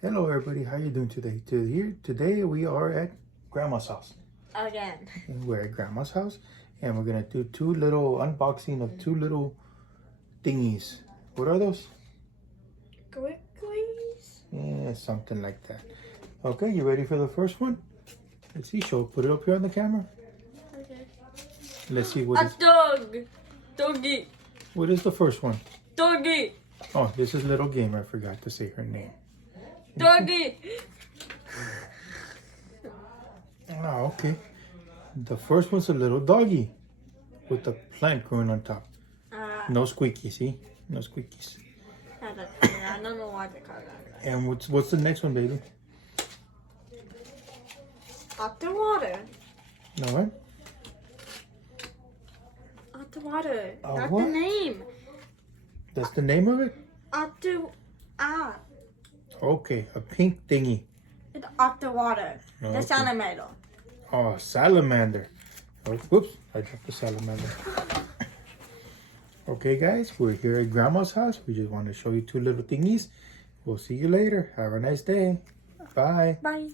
Hello everybody, how you doing today? Today we are at Grandma's house. Again. And we're at Grandma's house and we're gonna do two little unboxing of two little thingies. What are those? Quickies? Yeah, something like that. Okay, you ready for the first one? Let's see, put it up here on the camera. Okay. Let's see what A dog. Doggy. what is the first one? Doggy. Oh, this is Little Gamer. I forgot to say her name. Doggy. Oh, okay. The first one's a little doggy with the plant growing on top. No squeaky, see? No squeakies. I don't know why they call that. And what's the next one, baby? Out the water. No what? Out the water. That's what? the name. That's the name of it? Out the Okay, a pink thingy. It's out the water. Okay. The salamander. Oh, salamander. Oh, whoops, I dropped the salamander. Okay, guys, we're here at Grandma's house. We just want to show you two little thingies. We'll see you later. Have a nice day. Bye. Bye.